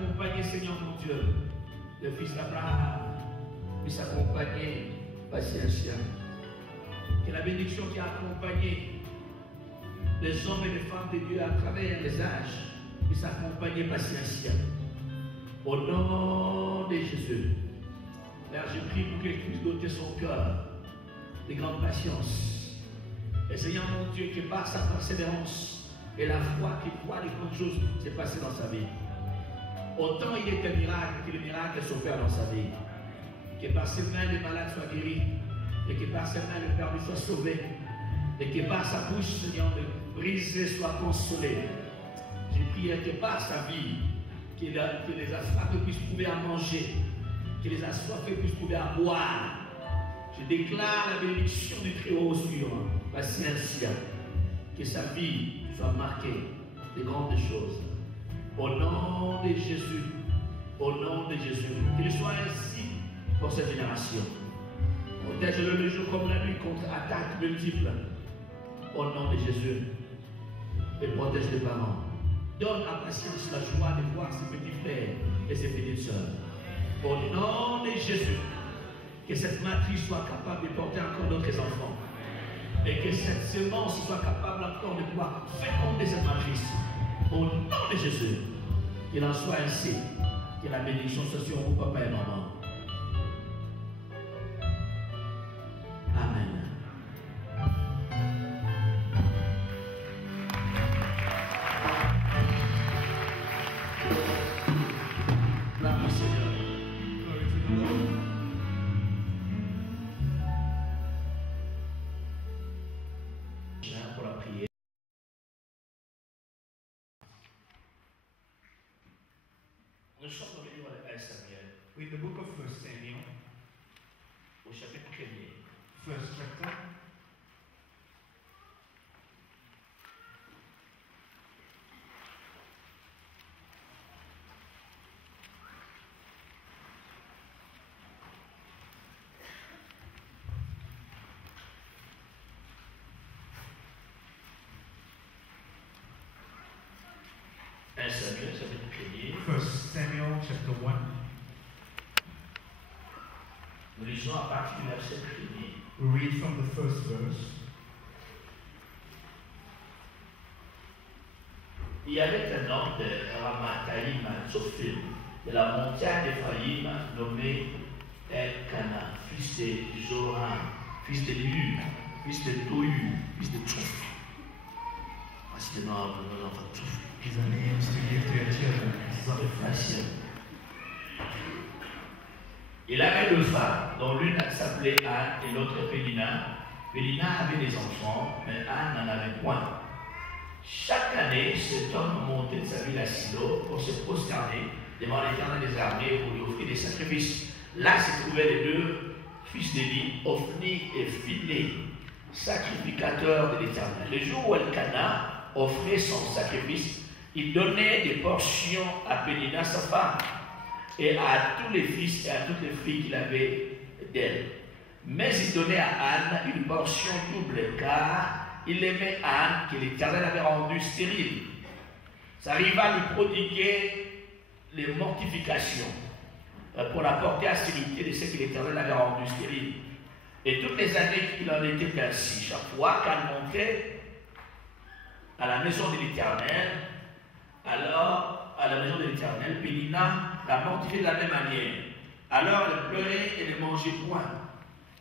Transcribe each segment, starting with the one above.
accompagné, Seigneur mon Dieu, le fils d'Abraham, puisse accompagner Patientia. Que la bénédiction qui a accompagné les hommes et les femmes de Dieu à travers les âges puisse accompagner Patientia. Au nom de Jésus, Père, je prie pour qu'il puisse doter son cœur de grande patience. Et Seigneur mon Dieu, que par sa persévérance et la foi qu'il croit les grandes choses s'est passé dans sa vie. Autant il est un miracle que le miracle s'opère dans sa vie. Que par ses mains les malades soient guéris. Et que par ses mains le perdu soit sauvé. Et que par sa bouche, Seigneur, le brisé soit consolé. J'ai prié que par sa vie, que les affamés puissent trouver à manger. Que les assoiffés puissent trouver à boire. Je déclare la bénédiction du Très-Haut sur Patientia. Que sa vie soit marquée de grandes choses. Au nom de Jésus. Au nom de Jésus. Qu'il soit ainsi pour cette génération. Protège-le le jour comme la nuit contre attaques multiples. Au nom de Jésus. Et protège les parents. Donne à Patience la joie de voir ses petits frères et ses petites sœurs. Au nom de Jésus. Que cette matrice soit capable de porter encore d'autres enfants. Et que cette semence soit capable encore de pouvoir féconder cette matrice. Au nom de Jésus. Qu'il en soit ainsi. Que la bénédiction soit sur vous, papa et maman. Amen. Gloire au Seigneur. Pour la prière. Nous sommes dans le livre de 1 Samuel. In the book of 1 Samuel, Au chapitre 1er. first chapter, Samuel, chapitre 1er. 1 Samuel chapter 1. Nous lisons à partir du verset 1er. We read from the first verse. Il y avait un homme de Ramathaïm, Tsophim, de la montagne d'Éphraïm, nommé Elkana, fils de Zoran, fils de Liu, fils de Tohu, fils de Tsouf. C'est le nom de l'enfant Tsouf. These are names to give to your children. C'est facile. Il avait deux femmes, dont l'une s'appelait Anne et l'autre Pélina. Pélina avait des enfants, mais Anne n'en avait point. Chaque année, cet homme montait de sa ville à Silo pour se prosterner devant l'Éternel des armées pour lui offrir des sacrifices. Là se trouvaient les deux fils d'Élie, Ophni et Phiné, sacrificateurs de l'Éternel. Le jour où Elkana offrait son sacrifice, il donnait des portions à Pélina, sa femme, et à tous les fils et à toutes les filles qu'il avait d'elle. Mais il donnait à Anne une portion double, car il aimait Anne, que l'Éternel avait rendue stérile. Ça arriva à lui prodiguer les mortifications pour la porter à stérilité de ce que l'Éternel avait rendu stérile. Et toutes les années qu'il en était ainsi, chaque fois qu'elle montait à la maison de l'Éternel, alors à la maison de l'Éternel, Pélina la mortifiait de la même manière. Alors elle pleurait et ne mangeait point.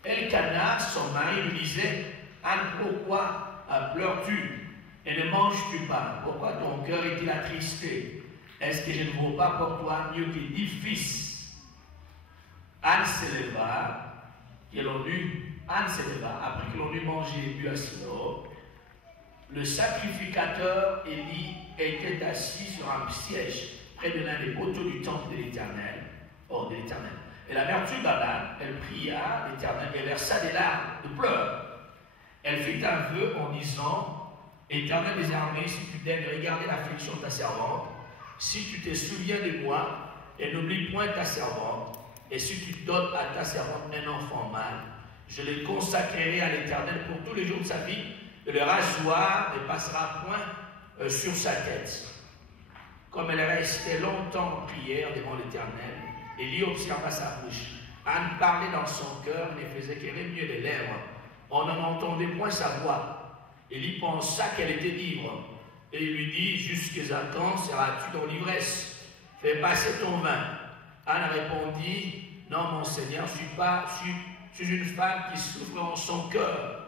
Elkana, son mari, lui disait: Anne, pourquoi pleures-tu et ne manges-tu pas? Pourquoi ton cœur est-il attristé? Est-ce que je ne vaux pas pour toi mieux que 10 fils? Anne s'éleva, après que l'on eut mangé et bu à Silo. Le sacrificateur Élie était assis sur un siège près de l'un des poteaux du temple de l'Éternel. Et la vertu d'Anne, elle pria l'Éternel et versa des larmes de pleurs. Elle fit un vœu en disant: Éternel des armées, si tu daignes regarder l'affliction de ta servante, si tu te souviens de moi et n'oublie point ta servante, et si tu donnes à ta servante un enfant mâle, je le consacrerai à l'Éternel pour tous les jours de sa vie, et le rasoir ne passera point sur sa tête. Comme elle restait longtemps en prière devant l'Éternel, Élie observa sa bouche. Anne parlait dans son cœur, ne faisait qu'éreigner les lèvres. On n'en entendait point sa voix. Élie pensa qu'elle était ivre. Et il lui dit, jusqu'à quand seras-tu dans l'ivresse? Fais passer ton vin. Anne répondit, non mon Seigneur, je suis une femme qui souffre en son cœur.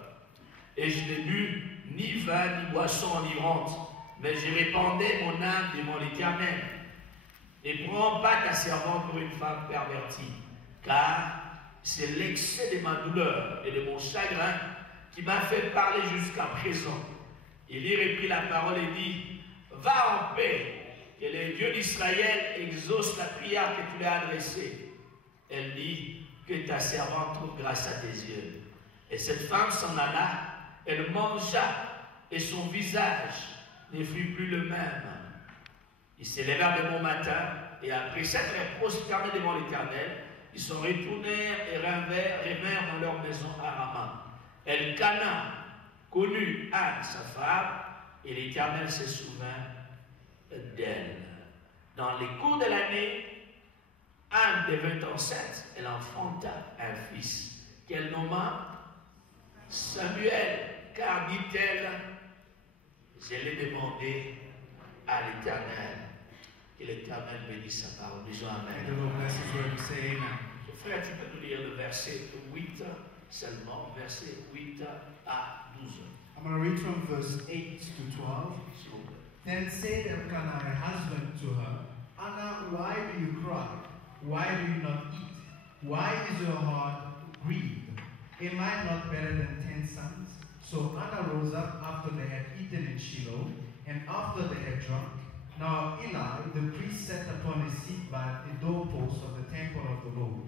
Et je n'ai bu ni vin ni boisson enivrante, mais je répandais mon âme devant l'Éternel. Et prends pas ta servante pour une femme pervertie, car c'est l'excès de ma douleur et de mon chagrin qui m'a fait parler jusqu'à présent. Élie reprit la parole et dit, va en paix, que le Dieu d'Israël exauce la prière que tu lui as adressée. Elle dit, que ta servante trouve grâce à tes yeux. Et cette femme s'en alla, elle mangea, et son visage ne fut plus le même. Ils s'élevèrent de bon matin, et après s'être prosternés devant l'Éternel, ils se retournèrent et revinrent dans leur maison à Rama. Elkana connut Anne, sa femme, et l'Éternel se souvint d'elle. Dans les cours de l'année, Anne devint enceinte, elle enfanta un fils, qu'elle nomma Samuel, car dit-elle, je l'ai demandé à l'Éternel. Que l'Éternel bénisse sa parole. Disons Amen. The Lord bless His word. We say amen. Frère, tu peux nous lire le verset 8 seulement, verset 8 à 12. I'm going to read from verse 8 to 12. S'il vous plaît. Then said Elkanah, her husband, to her, Anna, why do you cry? Why do you not eat? Why is your heart grieved? Am I not better than 10 sons? So Anna rose up after they had eaten in Shiloh, and after they had drunk. Now Eli, the priest, sat upon his seat by the doorpost of the temple of the Lord.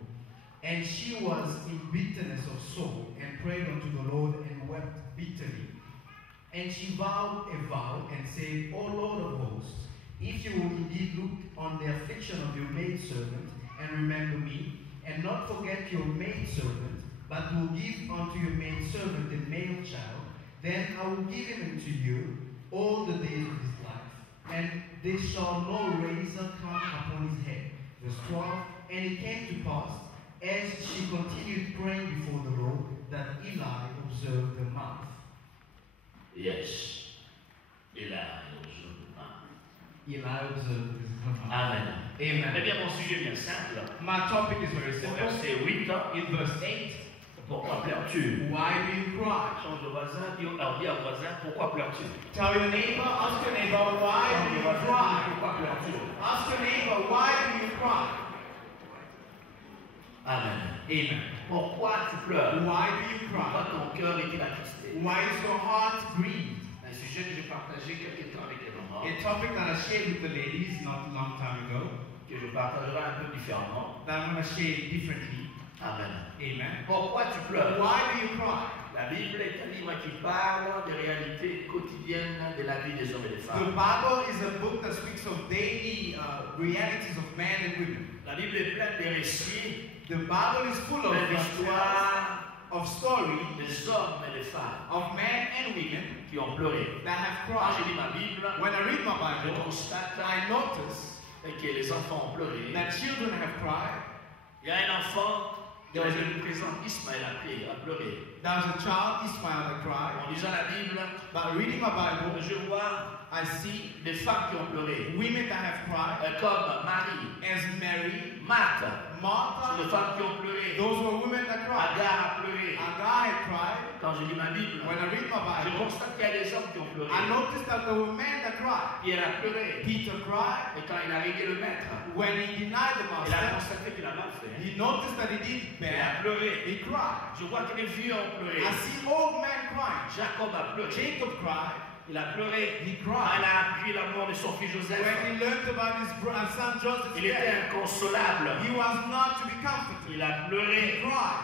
And she was in bitterness of soul, and prayed unto the Lord, and wept bitterly. And she vowed a vow, and said, O Lord of hosts, if you will indeed look on the affliction of your maidservant, and remember me, and not forget your maidservant, but will give unto your maidservant a male child, then I will give him unto you all the days of his life, and there shall no razor come upon his head. Verse 12, and it came to pass, as she continued praying before the Lord, that Eli observed the mouth. Yes. Eli observed the mouth. Amen. Amen. Eh bien, mon sujet est bien simple. My topic is very Au simple. verset 8, In verse 8, pourquoi pleures-tu? why do you cry? Change de voisin, dis au voisin, pourquoi pleures-tu? Tell your neighbor, ask your neighbor, why do you cry? Pourquoi pleures-tu? Ask your neighbor, why do you cry? Amen. Amen. Pourquoi tu pleures? Why do you Pourquoi cry? ton cœur est-il attristé? Why is your heart grieved? Un sujet que j'ai partagé quelque temps avec les mamans, A topic that I shared with the ladies not a long time ago, que je partagerai un peu différemment. that I'm going to share differently. Amen. Amen. Pourquoi tu pleures? Why do you cry? La Bible est un livre qui parle des réalités quotidiennes de la vie des hommes et des The femmes. Bible is a book that speaks of daily realities of men and women. La Bible est pleine de récits, The Bible is full of pleine d'histoires of stories des hommes et des femmes of men and women qui ont pleuré. that have Quand je cried. lis ma Bible, When I read my je Bible, constate I notice que les enfants ont pleuré. that children have cried. Il y a un enfant, quand je le présente, Ismaël a prié, a pleuré. There was a child, Ismail, that cried. En lisant la Bible, But reading my Bible, je vois I see des femmes qui ont pleuré, women that have cried, comme Marie, as Mary, Marthe, sont des Martha. femmes qui ont pleuré. Those were women that cried. Agar a pleuré. Agar had cried. Quand je lis ma Bible, When I read my je Bible, constate qu'il y a des hommes qui ont pleuré. I noticed that there were men that cried. Pierre a pleuré. Peter cried. Et quand il a régné le maître, When he denied the il a master, constaté qu'il a mal fait. he noticed that he did Il a bad. pleuré. He cried. Je vois que les vieux ont pleuré. I see old men crying. Jacob a pleuré. Jacob cried. Il a pleuré. He Quand cried. il a appris la mort de son fils Joseph, When he learned about his son Joseph's il était death, inconsolable. he was not to be comforted. Il a He pleuré. cried.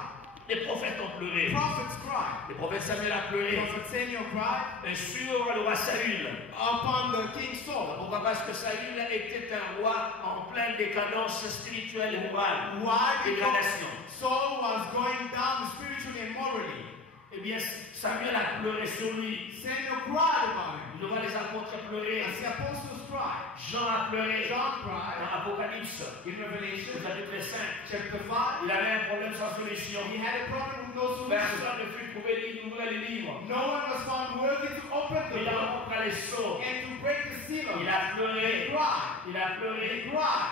Les prophètes ont pleuré. Prophets cried. Le prophète Samuel a pleuré. Prophet Samuel cried Et sur le roi Saül. upon the king Saul. Pourquoi? Parce que Saül était un roi en pleine décadence spirituelle et morale. Why? Because Dégradation. Saul was going down spiritually and morally. Et Eh bien, Samuel a pleuré sur lui. Samuel cried about him. Nous devons les apôtres pleurer. As the apostles cried. Jean a pleuré. John cried. Dans Apocalypse, In Revelation, au chapitre 5. chapter 5, Il avait un problème sans solution. he had a problem with no solution. Personne ne fut trouvé d'ouvrir les livres. No one was found worthy to open the Il a door rencontré les sceaux. and to break the seal of Il it. a He pleuré. cried. Il a pleuré. He cried.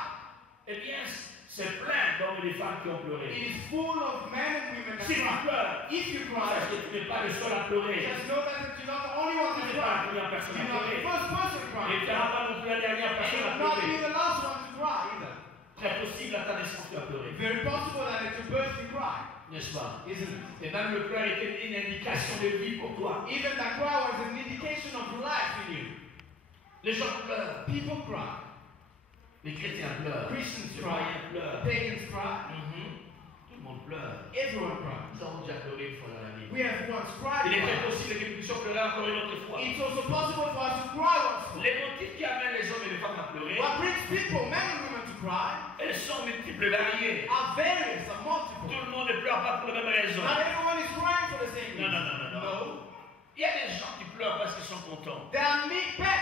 Eh bien, c'est plein d'hommes et de femmes qui ont pleuré. It is full of men and women that Si tu cry. pleures, If you parce cry, que tu n'es pas le seul à pleurer. just know that you're not the only one Tu to n'es pas la cry. première personne You're à not the pleurer. first person Et crying. tu n'es pas non plus la dernière And personne à you'll not be pleurer. the last one to cry either. Très possible à ta naissance tu as pleuré. Very possible that at your birth you cry, N'est-ce pas? isn't it? Et même le pleur était une indication de vie pour toi. Even that cry was an indication of life in you. Les gens pleurent. People cry. Les chrétiens pleurent. Christians Les cry. païens pleurent. Pagans cry. Tout le monde pleure. Everyone cries. Nous avons déjà pleuré une fois dans la vie. We have once cried. Il est très possible que nous puissions pleurer encore une autre fois. It's also possible for us to cry once more. Les motifs qui amènent les hommes et les femmes à pleurer, What brings people, men and women, to cry elles sont multiples et variées. are various, are multiple. Tout le monde ne pleure pas pour la même raison. Not everyone is crying for the same Non, reason. non, non, non, non. Il y a des gens qui pleurent parce qu'ils sont contents. There are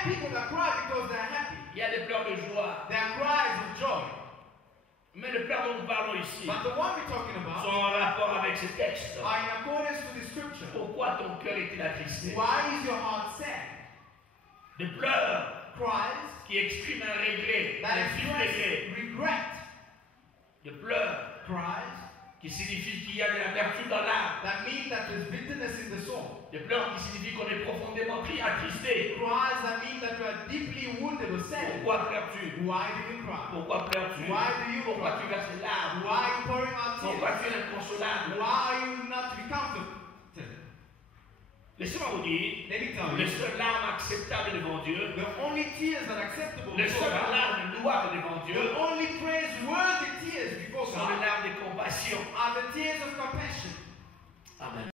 people that cry because they are happy. Il y a des pleurs de joie. There are cries of joy. Mais les pleurs dont nous parlons ici But the one we're talking about sont en rapport avec ces textes. are in accordance to the scripture. Pourquoi ton cœur est-il attristé? Why is your heart sad? Des pleurs Cries qui expriment un regret, that un vif regret. express regret. Des pleurs Cries qui signifient qu'il y a de l'amertume dans l'âme. that mean that there's bitterness in the soul. Des pleurs qui signifient qu'on est profondément attristé. Cries that mean that you are deeply wounded or sad. Pourquoi pleures-tu? Why do you cry? Pourquoi pleures-tu? Why do you Pourquoi cry? tu verses les larmes? Why are you pouring out Pourquoi tears? tu es inconsolable? Why are you not comforted? Laissez-moi vous dire, Let me tell les you, seules larmes acceptables devant Dieu, the only tears that are acceptable les before seules God, larmes louables devant Dieu, the only praiseworthy tears before sont les God larmes de compassion. are the tears of compassion. Amen.